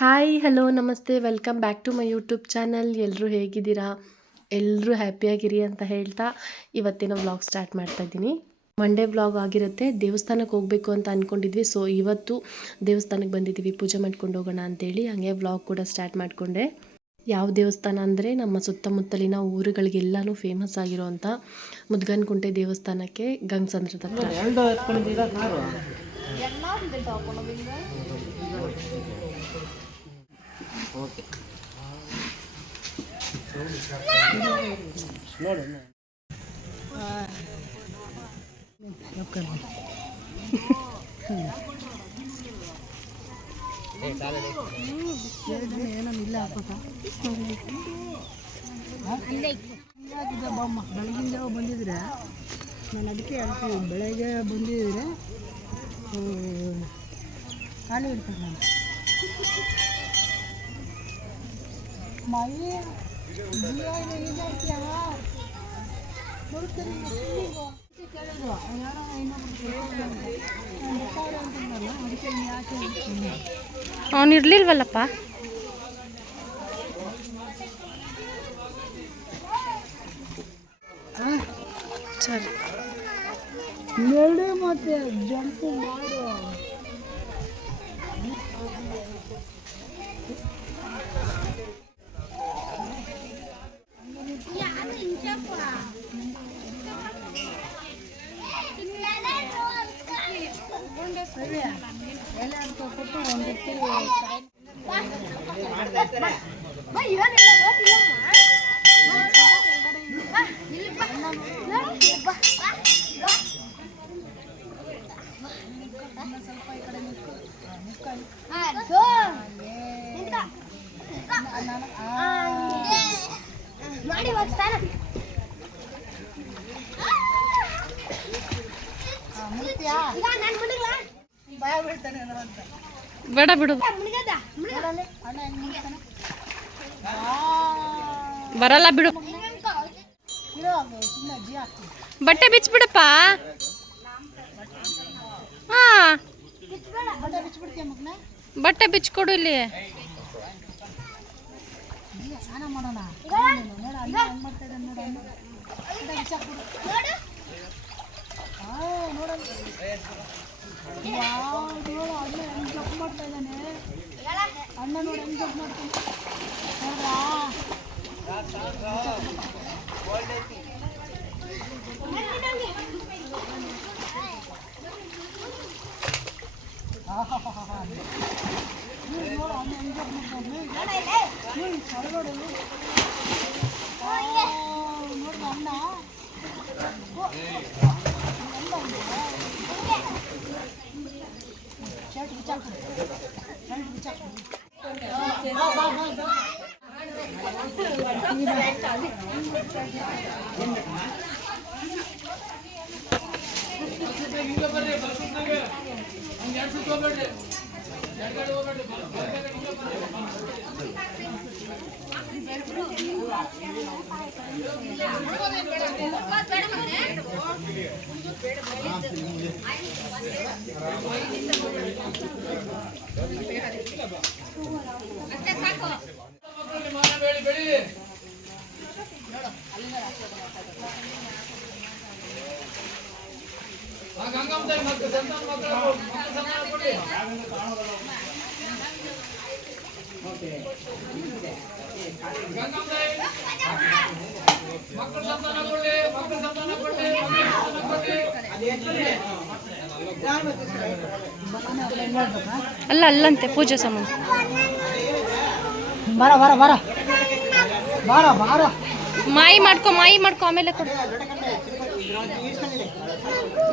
Hi hello namaste welcome back to my YouTube channel. ಎಲ್ಲರೂ ಹೇಗಿದ್ದೀರಾ? ಎಲ್ಲರೂ ಹ್ಯಾಪಿಯಾಗಿರಿ ಅಂತ ಹೇಳ್ತಾ ಇವತ್ತಿನ ವ್ಲಾಗ್ ಸ್ಟಾರ್ಟ್ ಮಾಡ್ತಾ ಇದ್ದೀನಿ. ಮಂಡೇ ವ್ಲಾಗ್ ಆಗಿರುತ್ತೆ. ದೇವಸ್ಥಾನಕ್ಕೆ ಹೋಗಬೇಕು ಅಂತ ಅಂದ್ಕೊಂಡಿದ್ವಿ. ಸೊ ಇವತ್ತು ದೇವಸ್ಥಾನಕ್ಕೆ ಬಂದಿದ್ದೀವಿ, ಪೂಜೆ ಮಾಡ್ಕೊಂಡು ಹೋಗೋಣ ಅಂತೇಳಿ. ಹಾಗೆ ವ್ಲಾಗ್ ಕೂಡ ಸ್ಟಾರ್ಟ್ ಮಾಡಿಕೊಂಡೆ. ಯಾವ ದೇವಸ್ಥಾನ ಅಂದರೆ ನಮ್ಮ ಸುತ್ತಮುತ್ತಲಿನ ಊರುಗಳಿಗೆಲ್ಲನೂ ಫೇಮಸ್ ಆಗಿರೋವಂಥ ಮುದ್ಗನಕುಂಟೆ ದೇವಸ್ಥಾನಕ್ಕೆ ಗಂಗಸಂದ್ರದ ಹತ್ರ. ಓಕೆ ಏನಿಲ್ಲ ಬೆಳಗಿನ ಜಾವ ಬಂದಿದ್ರೆ ನಾನು ಅದಕ್ಕೆ ಹೇಳ್ತೀವಿ, ಬೆಳಗ್ಗೆ ಬಂದಿದ್ರೆ ಖಾಲಿ ಇರ್ತಾರೆ. ನಾನು ಮೈ ಅವನು ಇರ್ಲಿಲ್ವಲ್ಲಪ್ಪ. ಸರಿ ನಡೆ ಮತ್ತೆ ಜಂಪ್ ಮಾಡು. ಬೇಡ ಬಿಡು, ಬರಲ್ಲ ಬಿಡು. ಬಟ್ಟೆ ಬಿಚ್ಚಿಬಿಡಪ್ಪ. ಹಾ, ಬಟ್ಟೆ ಬಿಚ್ಕೊಡು ಇಲ್ಲಿ. ಸ್ನಾನ ಮಾಡೋಣ. ಅಣ್ಣ ಜಂಪ್ ಮಾಡ್ತಾ ಇದ್ದಾನೆ. ಅಣ್ಣ ನೋಡಿ ಹೆಂಗ್ ಜಂಪ್ ಮಾಡ್ತಾನೆ ಅಲ್ಲ ಅಲ್ಲಂತೆ ಪೂಜೆ ಸಾಮಾನು. ಬಾರ ಬಾರ ಬಾರ ಬಾರ ಬಾರ ಮಾಯಿ ಮಾಡ್ಕೊ ಆಮೇಲೆ ಕೊಡು.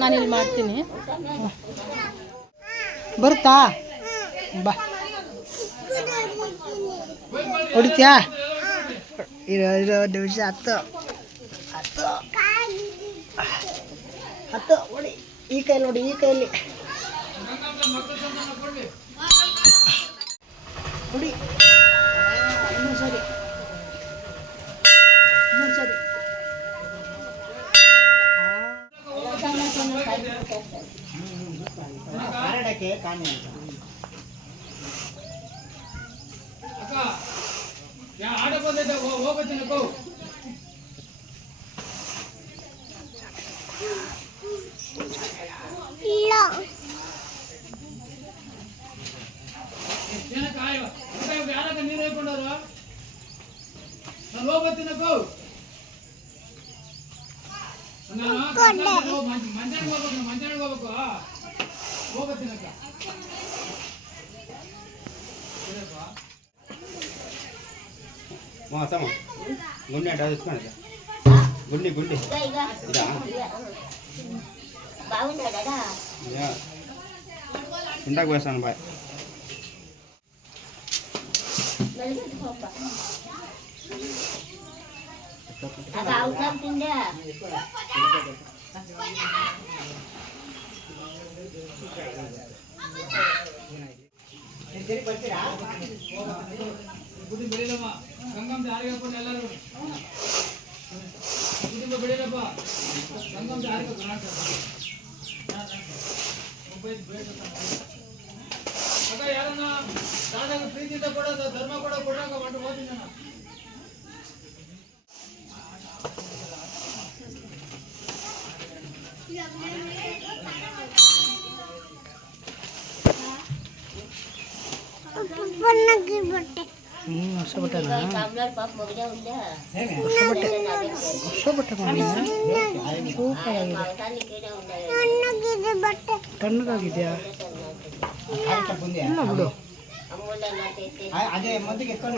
ನಾನಿಲ್ಲಿ ಮಾಡ್ತೀನಿ. ಬರುತ್ತಾ? ಬಾ, ಹೊಡಿತ್ಯಾ? ಇರೋ ನಿಮಿಷ. ಹತ್ತು ಹೊಡಿ. ಈ ಕೈಯಲ್ಲಿ ನೋಡಿ, ಈ ಕೈಯಲ್ಲಿ ಹೊಡಿ. ಇನ್ನೊಂದು ಸರಿ, ಇನ್ನೊಂದು ಸರಿ. ನೀರು ಹೋಗ್ಕೊಂಡವ್ರು ನಾನು ಹೋಗ್ಬತ್ತೀನಕ್ಕೋ ಮಂಜಾಣಿಗೆ ಹೋಗ್ಬೇಕು ಹೋಗ್ಬತ್ತೀನಕ್ಕ ತಮ್ಮ ಗುಂಡಿ ಆಟ ಇಸ್ಕೊಂಡಿದ್ದೆ ಗುಂಡಿ ಗುಂಡಿ ಉಂಡಾಗ ಬೇಸಾನ ಬಾಯ್ ಬುದ್ಧಿ ಬೆಳಿಲಮ್ಮ ಗಂಗಮ್ಮ ಯಾರಿಗೆ ಹಾಕೊಂಡು ಎಲ್ಲರೂ ಬುದ್ಧಿ ಬೆಳಿಲಪ್ಪ ಗಂಗಮ್ಮ ಯಾರಿಗೆ ಆಗ ಯಾರನ್ನ ದಾದಾಗ ಪ್ರೀತಿಯಿಂದ ಕೊಡೋದು ಧರ್ಮ ಕೊಡಾಕ ಮಾಡಿ ಹೋಗ್ತೀನಿ ನಾನು ಹೊಸ ಬಟ್ಟೆನಾ ಹೊಸ ಬಟ್ಟೆ ತಣ್ಣಗಾಗಿದೆಯಾ ಇಲ್ಲ ಬಿಡು ಅದೇ ಮೊದಲಿಗೆ ಎತ್ಕೊಂಡು